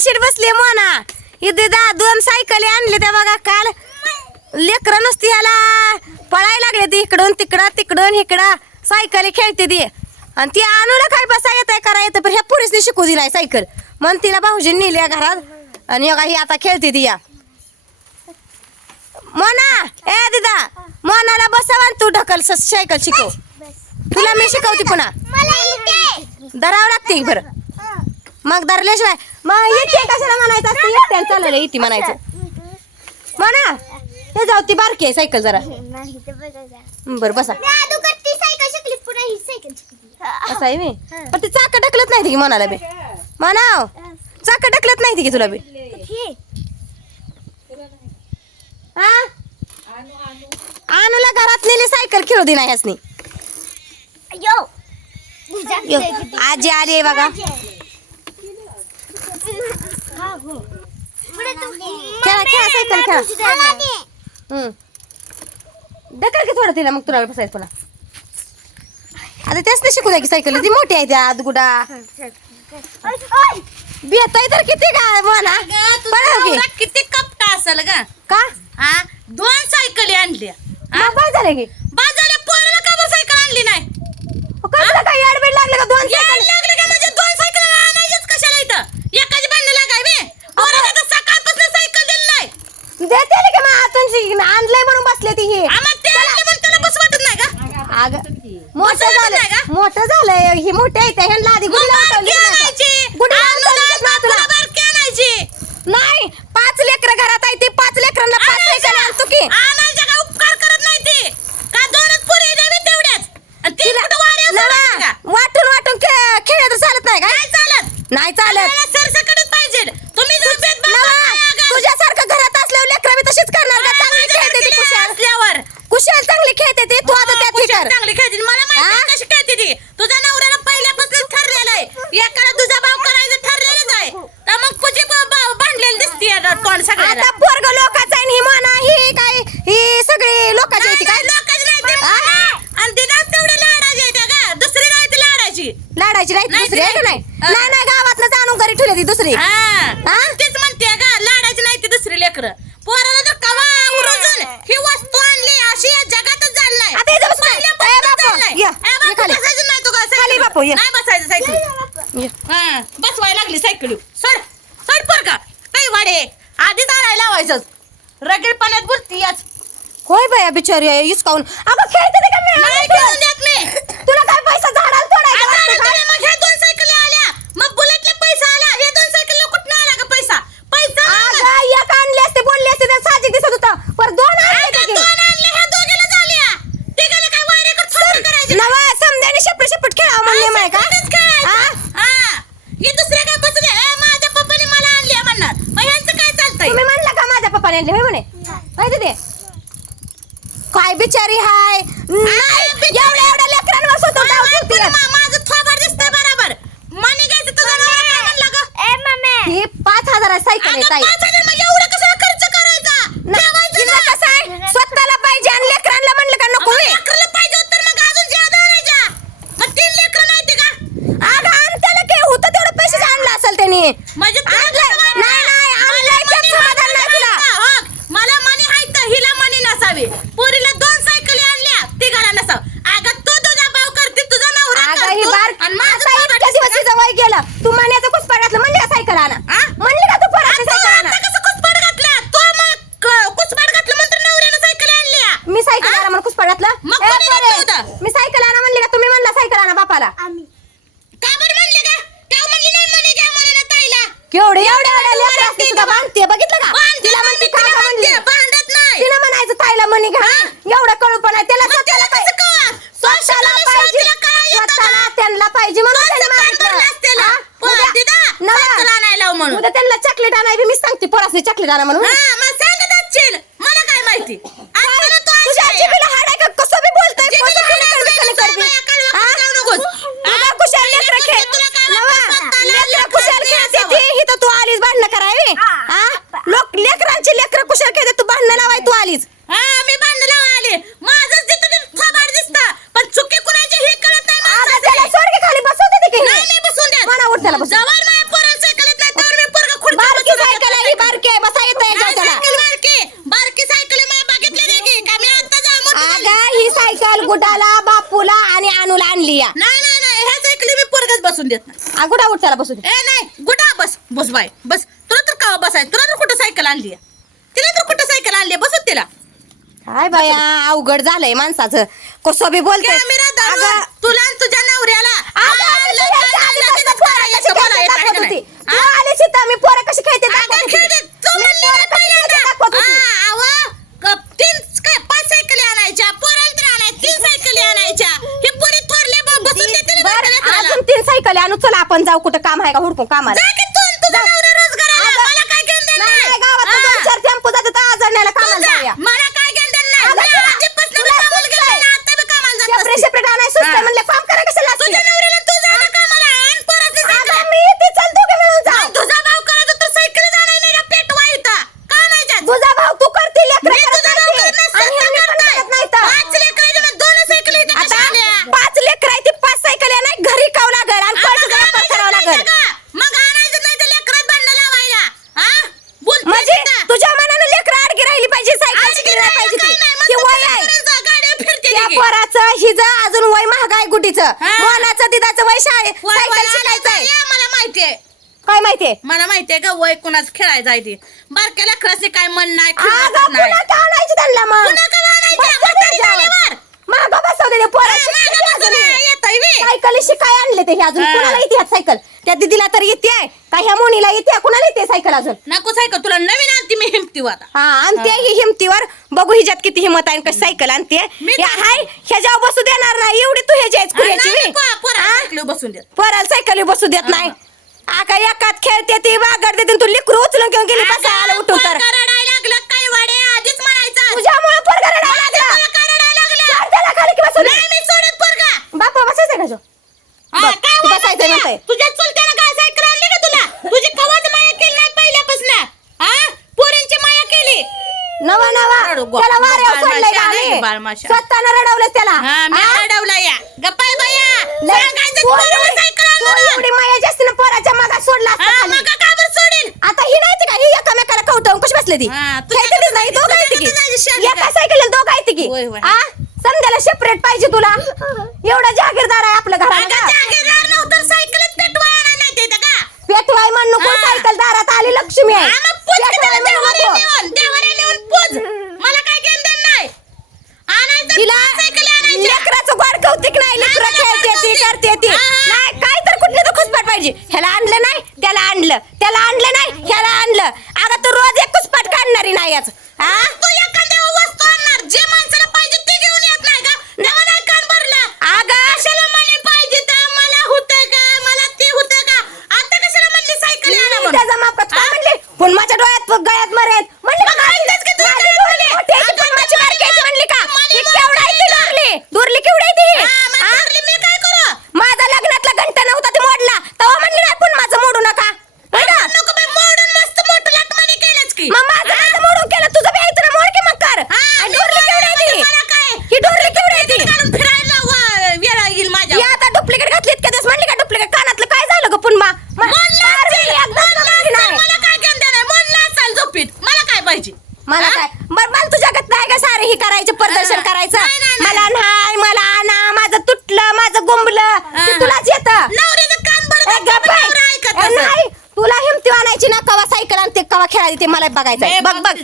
Seat बसली मोना. इथे दा दोन सायकली आणली त्या बघा काल. लेकरं नुसती ह्याला पळायला लागले ती इकडून तिकडं तिकडून इकडं. सायकली खेळते ती. आणि ती आणूला काय बसा येत आहे करा येतं पण ह्या पुरीसने शिकू दिलाय सायकल. मग तिला भाऊजी नेली या घरात. आणि बघा ही आता खेळते ती या. मोना ए दिदा मोनाला बसव आणि तू ढकल स- सायकल शिकव. तुला मी शिकवते पुन्हा. धरावं लागते की बरं मग धरल्याशिवाय मग येते कशाला म्हणायचं असतं? येते म्हणायचं. म्हणा हे जाऊ ती बारकी आहे सायकल जरा. बरं बसा. असं आहे मी? पण ते चाक ढकलत नाही की मनाला बी. म्हणाव चाक ढकलत नाही की तुला बी. हा? आणूला घरात नेली सायकल खेळू दे नाही ह्यासनी यो, आजी आली आहे बघा. खेळा खेळा सायकल खेळा हम्म. ढकल की थोडं तिला मग तुला बसायचं पुन्हा. आता तेच नाही शिकू द्या की सायकल. ती मोठी आहे त्या गुडा. बेताय तर किती काय म्हणा. पळाव की. किती कपटा असेल ग. का? हा? दोन सायकली आणल्या मग काय झालं की. बाजारला पोराला का बरं सायकल आणली नाही. काय ऍडमिट लागलं का दोन यायला लागले का म्हणजे दोन सायकल आणायच्याच कशाला इथं एकाची भांडण लागाय बे पोराला तर सकाळपासून सायकल दिली नाही देते की मग आतून आणलंय म्हणून बसले ती हे. अग मोठं का? मोठं झालंय. ही मोठी आहे त्या ह्यांना आधी गुढी लावता गुढी नाही पाच लेकर घरात आहे ते. पाच लेकरांना पाच सायकल आणतो की. आणायच्या का उपकार करत नाही ती. का दोनच पुरी द्यावी तेवढ्याच? आणि ती कुठं वाऱ्या सोडायची नवा, का? वाटून वाटून खे- खेळत चालत नाही काय? चालत. नाही चालत आपल्याला सरसकटच पाहिजे तुम्ही जर भेदभाव नवा, करताय अगं, तुझ्यासारखं घरात असल्यावर लेकरं बी तशीच करणार का चांगली माझ्या खेळते ती घरातली कुशाल असल्यावर कुशाल चांगली खेळते ती तू आता त्यात हे कुशाल कर चांगली खेळते मला माहिती हा? आहे कशी खेळते ती तुझ्या नवऱ्याला पहिल्यापासून ठरलेलं आहे एकाला तुझा भाव करायचं ठरलेलंच आहे तर मग तुझी ब- ब- भांडलेली दिसते आता तोंड सगळ्याला आता पोरग लोकाचं आहे आणि ही म्हणा ही काय ही सगळी लोकांची आहे ती काय लोकांची नाही ते हा? मला. आणि तिलाच तेवढे लाडायची आहे त्या का दुसरी नाही ती लाडायची लाडायची नाही ती नाही, दुसरी आहे का नाही. नाही हा. नाही नाही गावातनं जाणून घरी ठेवली ती दुसरी हा हा? तेच म्हणते का लाडायची नाही ती दुसरी लेकर पोराला तर कवा उरजून ही वस्तू आणली अशी या जगातच झाली नाही आता इथं बस नाही. पहिल्यापासून ए बापू, झाली नाही. या, ए ये बापू, खाली. बसायचं नाही तू का खाली सायकलीवर? बापू, ये. नाही बसायचं सायकल ये. हा बसवायला लागली सायकल सर सर पर का काही वाडे आधीच आणायला लावायचं रगीड पाण्यात बुरती याच होय बाया बिचारी आहे, हिसकावून अगं खेळते ते का मी? नाही खेळून देत मी तुला काय पैसा झाडाला तोडायचा आता काय? मग ह्या दोन सायकली आल्या. मग बुलेटला पैसा आला. हे दोन सायकल कुठं आला का पैसा? पैसा नाही आला. अगं, एक आणली असते बोलली असते तर साहजिक दिसत होतं. पर दोन आणले का की? दोन आणले ह्या दोघीला झाल्या तिघाला काय वाऱ्याकडे थोडं करायचे नवा समजाने शेपट शेपट खेळावं म्हणले माय का असंच खेळायचं. हा? हा. ही दुसऱ्या काय बसू द्या ए, माझ्या पप्पाने मला आणली आहे म्हणणार मग ह्यांचं काय चालतंय तुम्ही म्हणला का माझ्या पप्पाने आणले होय म्हणे माहिती ते काय बिचारी हाय नाही एवढ्या एवढ्या लेकरांवर स्वतः डाव पण ठेवते मा- माझं थोबाड दिसतंय बरोबर. मनी घ्यायचं तुझा नवरा काय म्हणला गं? ही पाच हजाराची सायकल आहे अगं, ताई. पाच हजार मग एवढं कशाला खर्च करायचा ठेवायचं हिला ना. कसं आहे स्वतःला पाहिजे आणि लेकरांना म्हणलं का नको मग होय? लेकराला पाहिजे होतं तर मग अजून ज्यादा आणायच्या. मग तीन लेकरं नाही ते का? अगं आण त्याला काय होतं तेवढं पैसे आणलं असेल त्यांनी म्हणजे तुला आणलंय. कसं वाटतं? नाही, नाही, आणलंय मला त्यात मनी समाधान नाही हाय तुला. का? हो, मला मनी हाय तर हिला मनी नसावी पोरीला दोन सायकली आणल्या तिघाला नसाव अगं तू तुझा भाव करते तुझा नवरा अगं ही करतो, बार आणि माझं आता थोबाड इतक्या दिवस दिसतं गेलं तू मान्याचं कुसपा घातलं म्हणली का सायकल आणा हा? म्हणली का तू सायकल आणा आहे. मी सायकल हा? आणा म्हणून कुसपा घातलं मग ए, कोणी पोरे, घातलं होतं? मी सायकल आणा म्हणली का तुम्ही म्हणला सायकल आणा बापाला ना ताईला. केवढे एवढ्या एवढ्या तू लेकरं असते सुद्धा बांधते बघितलं का तिला म्हणते का म्हणली. तिला म्हणायचं ताईला म्हणे घ्या एवढं कळू पण आहे त्याला स्वतःला पाहिजे? स्वतःला स्वतःला? त्यांना पाहिजे म्हणून त्याने मागितलं. भरलं असतं ना? हा? पोरं उद्या- दिदा, नवा. सायकल आणायला लाव म्हणून. उद्या त्यांना चॉकलेट आणाय मी सांगते पोरासने चॉकलेट आणा म्हणून हा, मग सांगत असशील. मला काय माहिती आज मला तू तुझ्या ऐकाय. जिभेला हाड आहे का कसं बी बोलताय जिभेला कसं हाड कोणी आहे, करबी, कोणी तुला करबी. काय अक्कल हा? वाकड जाऊ नकोस. तुला हा? कुशाल लेकरं पहिल्यापासून खेळ. तुला काय नवा, वाटतं? स्वतःला लेकरं लेकरं कुशाल खेळते खेळते असावं. ती, आलीस भांडणं करावी लोक लेकरांची लेकरं कुशाल खेळते तू भांडणं लावाय तू आलीस हा, मी भांडण लावायला आले ही सायकल गुडाला बापूला आणि आणूला आणली मी बसून देत नाही. गुडा उठ दे. ए नाही गुटा बस बस बाय बस. तुला तर का बसाय तुला तर कुठं सायकल आणली तिला तर कुठं सायकल आणली बसून तिला. काय बाया अवघड झालंय माणसाचं. कसं बी बोलतो तुला तुझ्या नवऱ्याला. आ, बोला, येत आहे का नाही? हा? मी पोरं कशी खेळते अगं, दाखवत होती. खेळते. तू मी म्हणली पोरं ना कशी पहिल्यांदा. खेळते दाखवत होती. हा, काय सायकली आणायच्या हे पोरी बरं. अजून तीन सायकल आणू चला आपण जाऊ कुठं काम आहे का हुडकून कामाला जा की तू आणि तुझा नवरा रोजगाराला. अगं, मला काय घेणं देणं नाही, नाही, गावात हा. दोन चार टेम्पो जातात आजरण्याला तू कामाला जा. जाऊया मला काय घेणं देणं नाही. अगं, मी तुला- आधीपासून तुला कामाला सुस्त गेले आहे. ना, आता मी कामाला जात सेपरेट असते. सेपरेट आणाय सुस्त हा. म्हणले काम करा कशाला लागते? तुझ्या नवऱ्याला तू जा ना कामाला आणि पोराचं सायकल. अगं, मी ते चल दोघे मिळून जाऊ आणि तुझा भाव करायचा तर सायकल आणायला नाही ना, पेटवा इथं. का नाही जात? तुझा भाऊ तू करते लेकरं मी करत तुझा नाही भाव ते. करणार आणि सत्ता ह्यांनी पण करताय. करत नाही तर. पाच लेकरं आहेत, मग दोन सायकल आहेत, आता कशा आल्या? पाच लेकर आहे ती पाच सायकल आहे नाही घरी काव लागल आणि मग कर्ज व्यापार आणायचं करावं नाही लागल का? मग आणायचं नाही तर लेकरात भांडणं लावायला. हा? बोलतेस म्हणजे इथं. तुझ्या मनानं लेकर अडगी राहिली पाहिजे सायकल आज शिकली गेलं नाही पाहिजे काय ती. नाही, मग ती तू वय काय आहे करायचं? गाड्या फिरते त्या की. पोराचं हिचं अजून गुटीचं हा. दिदाचं वय शाळे वय- सायकल वय मला माहितीये काय माहितीये मला माहितीये का वय कुणाच खेळायचं आहे ते बारक्या लेकराचे काय मन नाही खेळायचंच अगं नाही पुन्हा का आणायची त्यांना मग पुन्हा का आणायची? बसू दे म्हातारी त्याच्यावर. झाल्यावर. मागं पोरं हा, बसून. येतंय बे. सायकल शिकाय आणले ते हे अजून हा. कुणाला ह्यात सायकल त्या दिदीला तर येते का ह्या मोनीला येते कुणाला येते सायकल अजून? नको सायकल तुला नवीन आणती मी हिमती आता. हा आणते ही. हिमतीवर. बघू हिच्यात किती हिंमत आहे आणि कशी सायकल आणते. मी हे तर- हाय ह्याच्यावर बसू देणार नाही एवढी तू ह्याची कुऱ्याची नाही, पोराला हा? सायकलीवर बसून देत. पोराला सायकली बसू देत नाही. आका एकात खेळते ती बागड देते तू लिकरू उचलून घेऊन गेली कसा आलं उठून तर. पोरगा रडायला लागलं काय वाडे आधीच म्हणायचं. तुझ्यामुळे पोरगा रडायला लागला. माझ्यामुळं का रडायला लागलं? सोड त्याला खाली की बसू दे. नाही मी सोडत पोरगा. बापा बसायचं का जो? हा, बघ, काय तू वाटत बसायचं तुला? म्हणतोय. तुझ्या चुलत्यानं काय सायकल आणली का तुला तुझी कवाच माया केली नाही पहिल्यापासून हा पोरींची माया केली नवा नवा रडू गो. त्याला वाऱ्यावर बाळमाशा सोडलंय का नाही, आम्ही? बाळमाशा. स्वतःनं रडवलं त्याला. हा मी हा? अडवला या. गप्पाय बाया लय- सांगायचं तू पोराला एवढी- माया जास्त ना पोराच्या मागात सोडला असता हा, खाली. मग का बरं सोडील? आता ही नाही ती का? ही एकामेकाला कवटवून कशी बसले ती? हा, तुझ्या खेळतेच नाही दोघं आहेत तुझ्या जायची की शाली एका का? सायकलीला दोघं आहेत की? होय, होय. आ? समजायला सेपरेट पाहिजे तुला. एवढा जागीरदार आहे आपलं अगं, घराला नव्हतं सायकलच पेटवा आणा नाही ते इथं का पेटवाय म्हण नको हा. सायकल दारात आली लक्ष्मी आहे हा, मग पूज की पेटवाय त्याला म्हणू देवाऱ्या नको. नेऊन, देवाऱ्या नेऊन पूज. मला काय घेणं देणं नाही. आणायचं तिला पाच सायकली आणायच्या. लेकराचं गोड कौतिक नाही लेकरं मला खेळते ती कौतिक. करते ती हा, हा. नाही काय तर कुठली तर खुसपाट पाहिजे ह्याला आणलं नाही त्याला आणलं त्याला आणलं नाही ह्याला आणलं अगं तू रोज एक खुसपाट काढणारी नाही याच हा तू एखाद्या वस्तू आणणार, जे माणसाला पाहिजे ते घेऊन येत नाही का? नवं नाही कान भरलं. अगं कशाला म्हणे पाहिजे तर मला होतं का? मला ते होतं का? आता कशाला म्हणली सायकल आणा मी म्हणून? त्याचा माप काय? म्हणले पण माझ्या डोळ्यात गळ्यात मरेल म्हणले का मग माझी- ऐकतेच की तुला माझी काय डोरली म्हणले? मोठी आहे की अगं, पण माझी तुला बारकी आहे ती म्हणली का मला ही मोठी केवढा आहे ती आहे. डोरली डोरली केवढी आहे ती हा, मग हा? ठरली मी काय करू? माझा लग्नातला घंटा नव्हता ते मोडला तेव्हा म्हणली नाही पण माझं मोडू नका होय का? नको बाई, मोडून मस्त मोठं लाटमानी केलंच की. मग माझं माझं मोडून केलं तुझं बी आहे तुला मोड की मग कर हा, आणि मी डोरली केवढी आहे म्हणजे ती मला काय? ही डोरली केवढी आहे ती काढून फिरायला वा- वेळा येईल माझ्या ही आता डुप्लिकेट घातली इतक्या दिवस म्हणली का डुप्लिकेट कानातलं काय झालं ग पुन्हा म- मोडलं फार असेल, वेळी एकदाच मोडलं म्हणली असेल, नाही. मला काय घेणं देणं आहे? मोडलं असेल झोपीत. मला काय पाहिजे मला हा? काय बर मला तुझ्या गत नाही का सारे ही करायचं प्रदर्शन हा. करायचं नाही, नाही, नाही. मला नाही मला आणा माझं तुटलं माझं गुंबलं ते हा. तुलाच येतं नवऱ्याचं कान भरत ए, असतं, गप्प पण आहे. नवरा ऐकत ए, नसेल. नाही तुला हिमती आणायची ना कवा सायकल आणि ते मला बघायचं ए, बघ बघ.